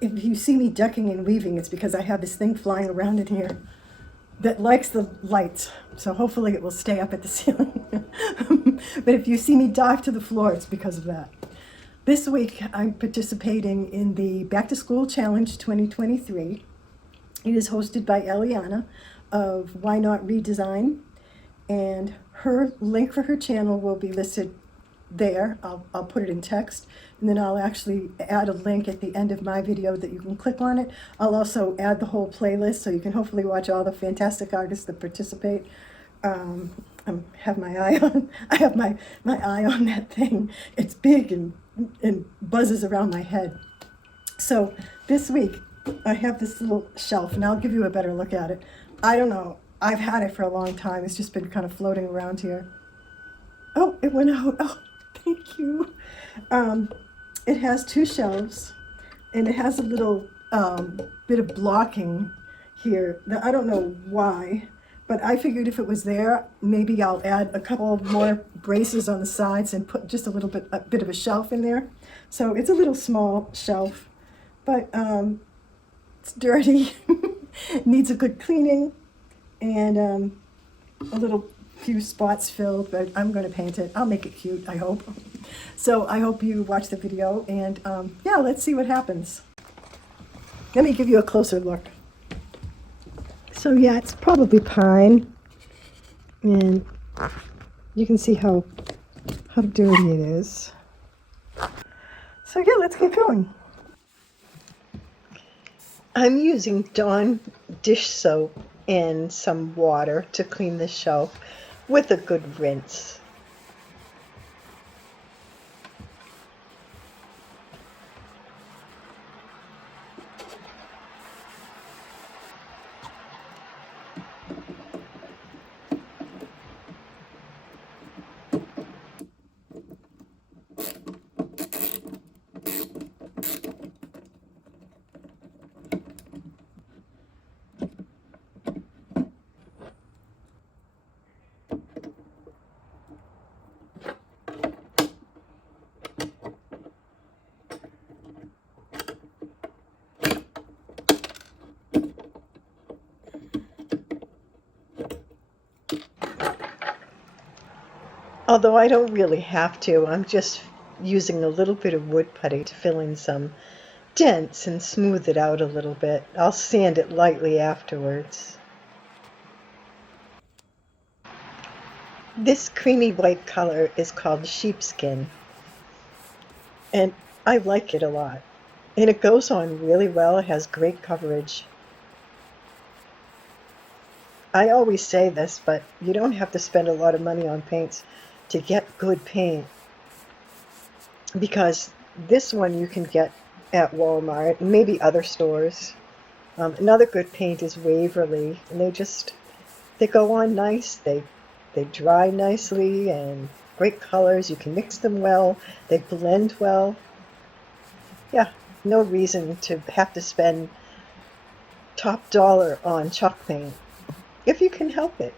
if you see me ducking and weaving, it's because I have this thing flying around in here that likes the lights. So hopefully it will stay up at the ceiling. But if you see me dive to the floor, it's because of that. This week, I'm participating in the Back to School Challenge 2023. It is hosted by Eliana of Why Not Redesign, and her link for her channel will be listed there. I'll put it in text, and then I'll actually add a link at the end of my video that you can click on it. I'll also add the whole playlist so you can hopefully watch all the fantastic artists that participate. I have my eye on. I have my eye on that thing. It's big and buzzes around my head. So this week I have this little shelf, and I'll give you a better look at it. I don't know. I've had it for a long time. It's just been kind of floating around here. Oh, it went out. Oh, thank you. It has two shelves, and it has a little bit of blocking here. Now, I don't know why, but I figured if it was there, maybe I'll add a couple more braces on the sides and put just a bit of a shelf in there. So it's a little small shelf, but it's dirty, needs a good cleaning, and a little few spots filled, but I'm going to paint it. I'll make it cute, I hope. So I hope you watch the video, and yeah, let's see what happens. Let me give you a closer look. So yeah, it's probably pine, and you can see how dirty it is. So yeah, let's get going. I'm using Dawn dish soap and some water to clean the shelf with a good rinse. Although I don't really have to, I'm just using a little bit of wood putty to fill in some dents and smooth it out a little bit. I'll sand it lightly afterwards. This creamy white color is called Sheepskin, and I like it a lot. And it goes on really well. It has great coverage. I always say this, but you don't have to spend a lot of money on paints to get good paint, because this one you can get at Walmart and maybe other stores. Another good paint is Waverly, and they go on nice. They dry nicely, and great colors. You can mix them well. They blend well. Yeah, no reason to have to spend top dollar on chalk paint if you can help it.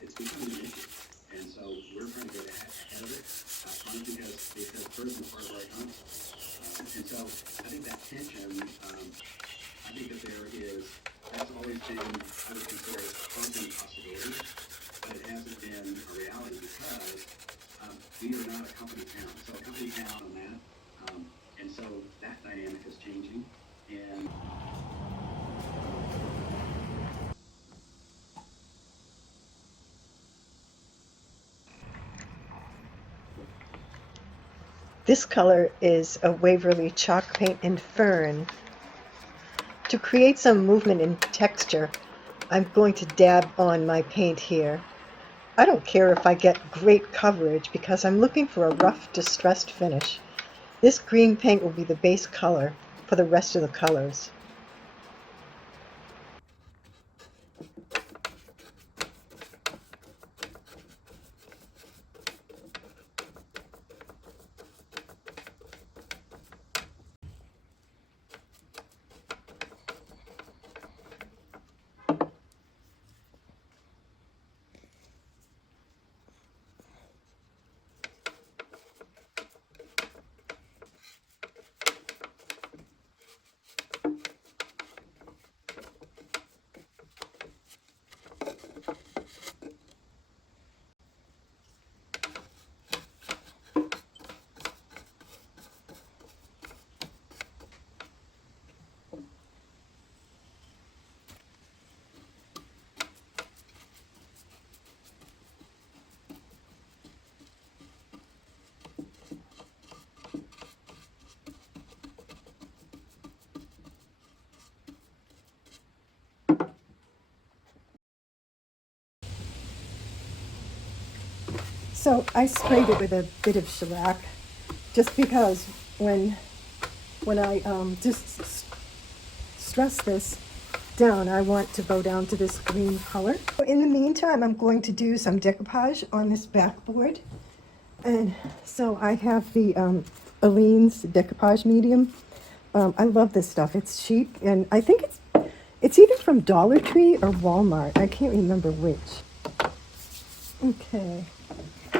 It's becoming an issue, and so we're trying to get ahead of it, partly because birds are part of our economy. And so I think that tension, I think that that's always been, I would consider it a possibility, but it hasn't been a reality because we are not a company town. So a company town on that, and so that dynamic is changing. And this color is a Waverly chalk paint in Fern. To create some movement and texture, I'm going to dab on my paint here. I don't care if I get great coverage because I'm looking for a rough, distressed finish. This green paint will be the base color for the rest of the colors. So I sprayed it with a bit of shellac, just because when I just stress this down, I want to go down to this green color. In the meantime, I'm going to do some decoupage on this backboard. And so I have the Aleene's decoupage medium. I love this stuff. It's cheap, and I think it's either from Dollar Tree or Walmart. I can't remember which. Okay.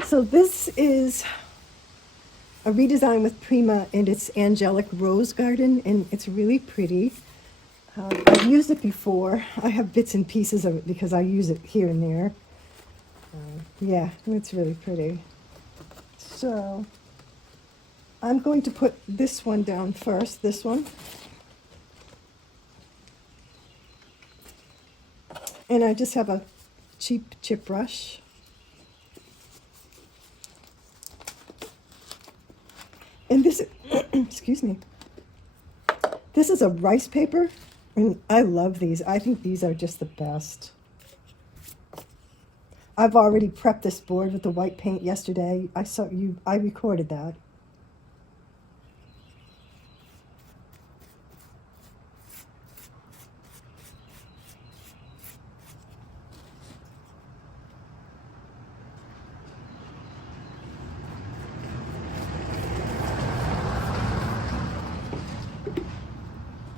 So this is a redesign with Prima, and it's Angelic Rose Garden, and it's really pretty. I've used it before. I have bits and pieces of it because I use it here and there. Yeah, it's really pretty. So I'm going to put this one down first, this one. And I just have a cheap chip brush. And this, excuse me, this is a rice paper, and I love these. I think these are just the best. I've already prepped this board with the white paint yesterday. I recorded that.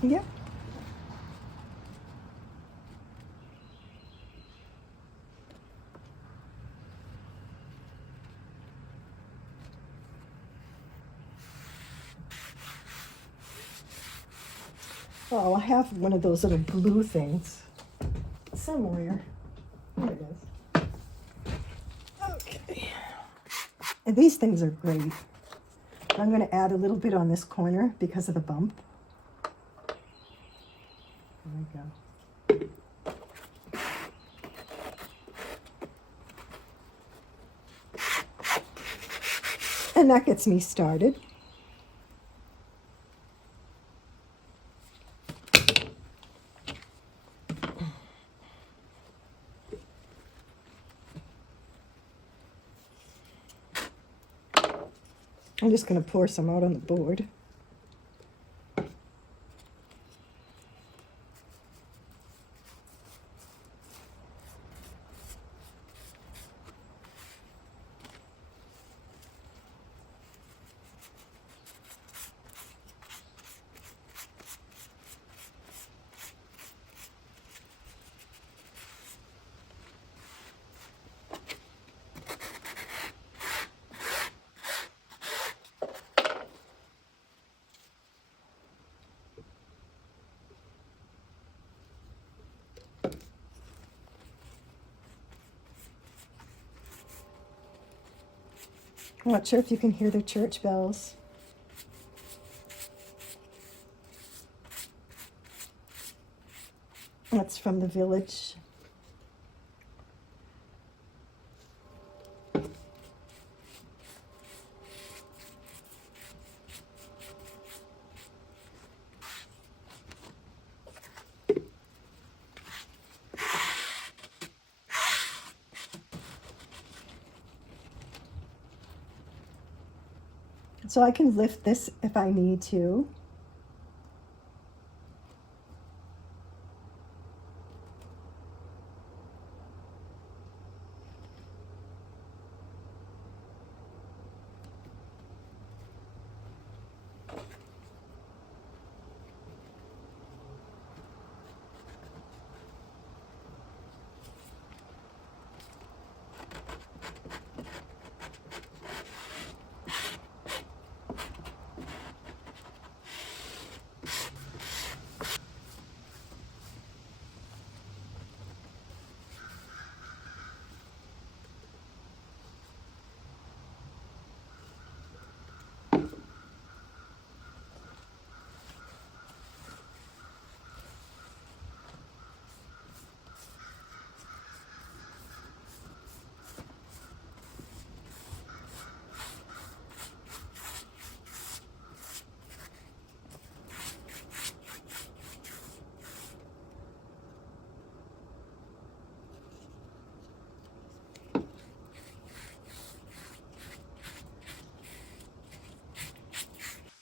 Yeah. Oh, I have one of those little blue things somewhere. Here it is. Okay. And these things are great. I'm going to add a little bit on this corner because of the bump. There we go. And that gets me started. I'm just going to pour some out on the board. I'm not sure if you can hear the church bells. That's from the village. So I can lift this if I need to.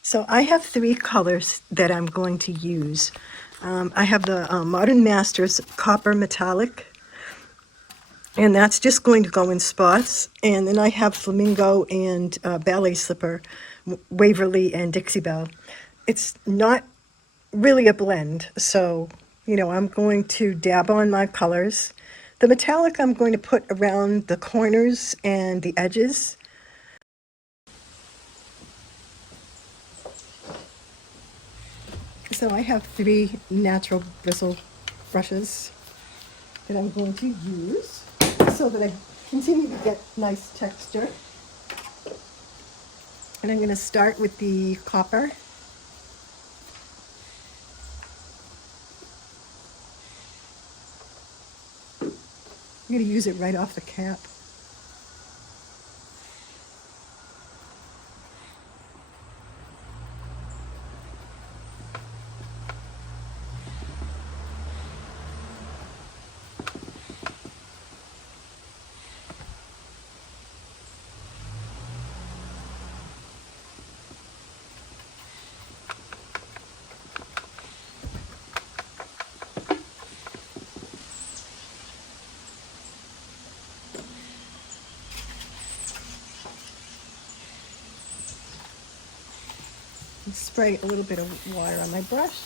So I have three colors that I'm going to use. I have the Modern Masters Copper Metallic, and that's just going to go in spots. And then I have Flamingo and Ballet Slipper, Waverly and Dixie Belle. It's not really a blend, so, you know, I'm going to dab on my colors. The metallic I'm going to put around the corners and the edges. So I have three natural bristle brushes that I'm going to use so that I continue to get nice texture. And I'm going to start with the copper. I'm going to use it right off the cap. And spray a little bit of water on my brush.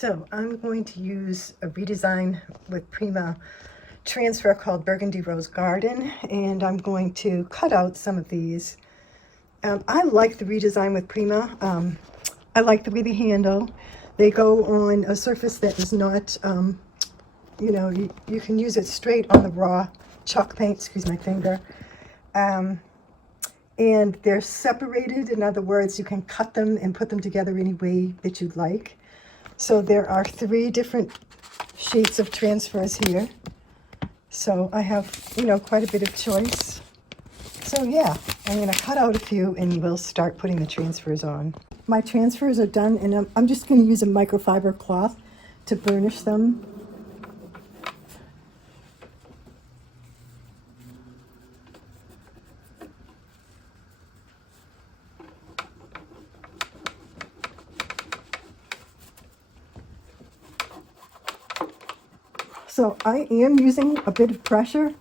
So I'm going to use a redesign with Prima transfer called Burgundy Rose Garden, and I'm going to cut out some of these. I like the redesign with Prima. I like the way they handle. They go on a surface that is not, you know, you can use it straight on the raw chalk paint, excuse my finger. And they're separated. In other words, you can cut them and put them together any way that you'd like. So there are 3 different sheets of transfers here. So I have, you know, quite a bit of choice. So yeah, I'm going to cut out a few and we'll start putting the transfers on. My transfers are done, and I'm just going to use a microfiber cloth to burnish them. So I am using a bit of pressure.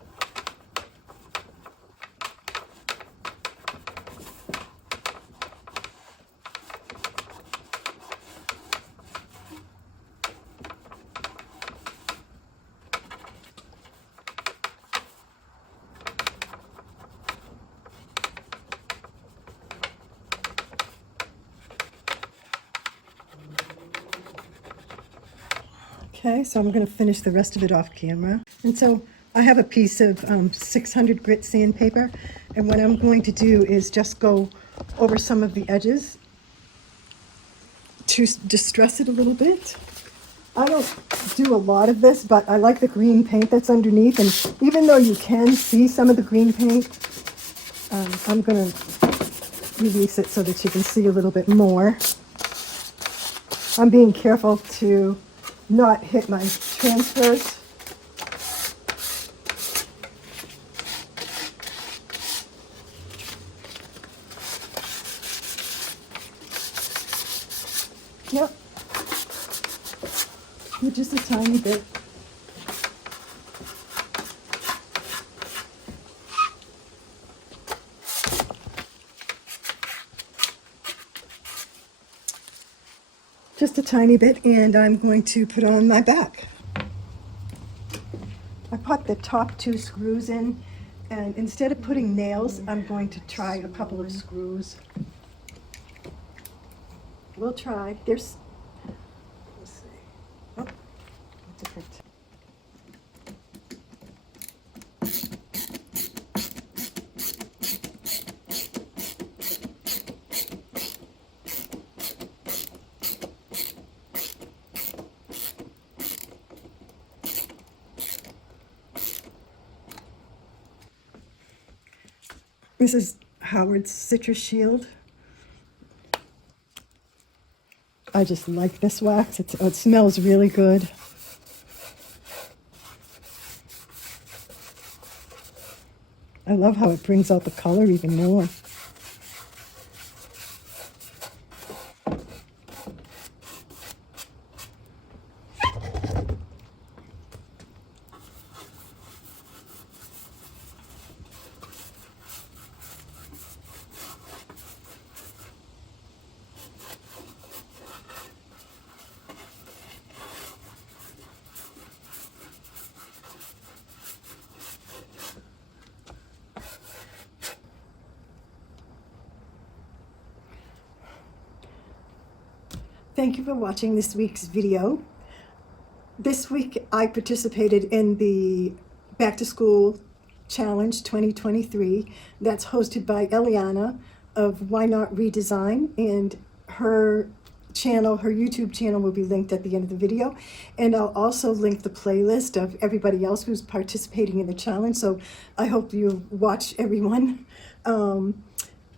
Okay, so I'm going to finish the rest of it off camera. And so I have a piece of 600 grit sandpaper, and what I'm going to do is just go over some of the edges to distress it a little bit. I don't do a lot of this, but I like the green paint that's underneath, and even though you can see some of the green paint, I'm going to release it so that you can see a little bit more. I'm being careful to not hit my transfers. Yep. Just a tiny bit. Just a tiny bit, and I'm going to put on my back. I put the top 2 screws in, and instead of putting nails, I'm going to try a couple of screws. We'll try. Let's see. Oh, different. This is Howard's Citrus Shield. I just like this wax. It smells really good. I love how it brings out the color even more. Thank you for watching this week's video. This week I participated in the Back to School Challenge 2023 that's hosted by Eliana of Why Not Redesign, and her channel, her YouTube channel will be linked at the end of the video, and I'll also link the playlist of everybody else who's participating in the challenge, so I hope you watch everyone.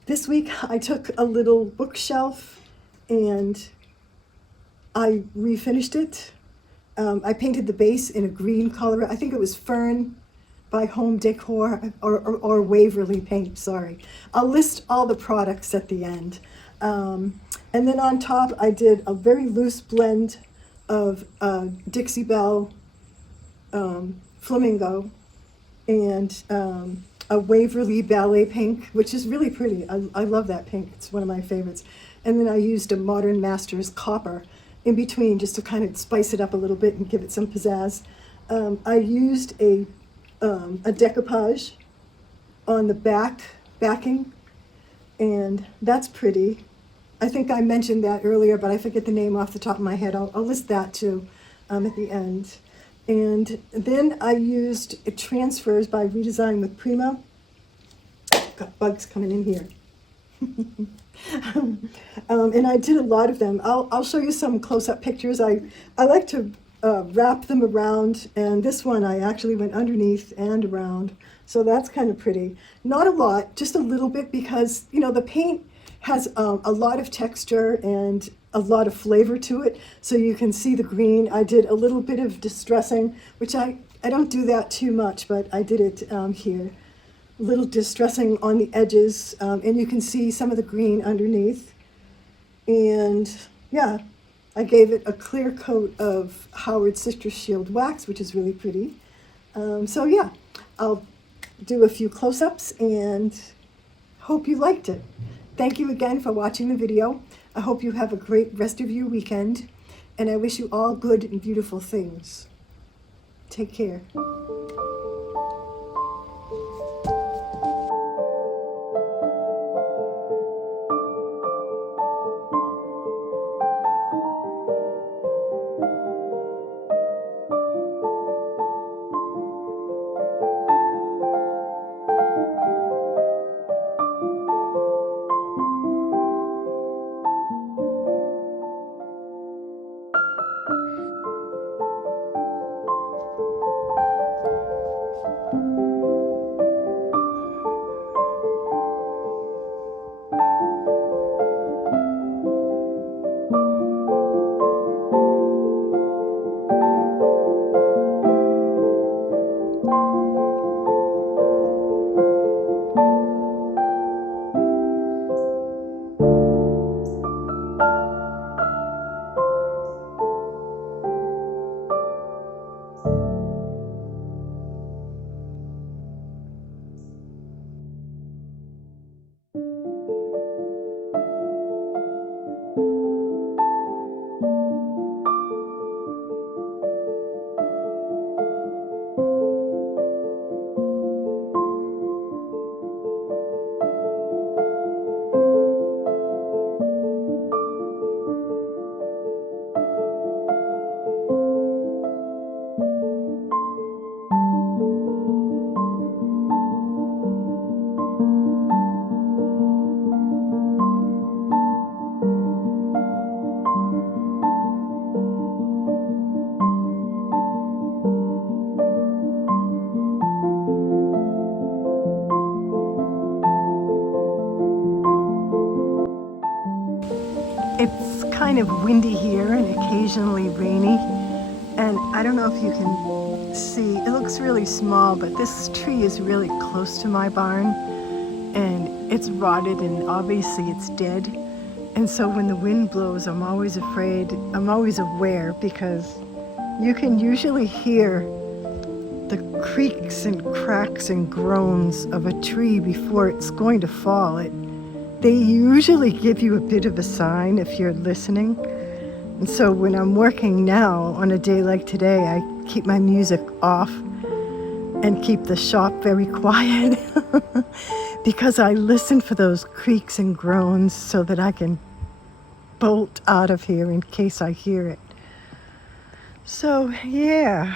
This week I took a little bookshelf and I refinished it. I painted the base in a green color. I think it was Fern by Home Décor or Waverly paint, sorry. I'll list all the products at the end. And then on top, I did a very loose blend of Dixie, Belle, Flamingo, and a Waverly Ballet pink, which is really pretty. I love that pink. It's one of my favorites. And then I used a Modern Masters copper in between just to kind of spice it up a little bit and give it some pizzazz. I used a decoupage on the backing, and that's pretty. I think I mentioned that earlier, but I forget the name off the top of my head. I'll list that too at the end. And then I used transfers by Redesign with Prima. Got bugs coming in here. And I did a lot of them. I'll show you some close-up pictures. I like to wrap them around, and this one I actually went underneath and around, so that's kind of pretty. Not a lot, just a little bit, because you know the paint has a lot of texture and a lot of flavor to it, so you can see the green. I did a little bit of distressing, which I don't do that too much, but I did it here. A little distressing on the edges, and you can see some of the green underneath. And yeah, I gave it a clear coat of Howard Citrus Shield wax, which is really pretty. So yeah, I'll do a few close-ups and hope you liked it. Thank you again for watching the video. I hope you have a great rest of your weekend, and I wish you all good and beautiful things. Take care. It's kind of windy here and occasionally rainy, and I don't know if you can see, it looks really small, but this tree is really close to my barn, and it's rotted and obviously it's dead. And so when the wind blows, I'm always afraid, I'm always aware, because you can usually hear the creaks and cracks and groans of a tree before it's going to fall. They usually give you a bit of a sign if you're listening. And so when I'm working now on a day like today, I keep my music off and keep the shop very quiet because I listen for those creaks and groans so that I can bolt out of here in case I hear it. So yeah.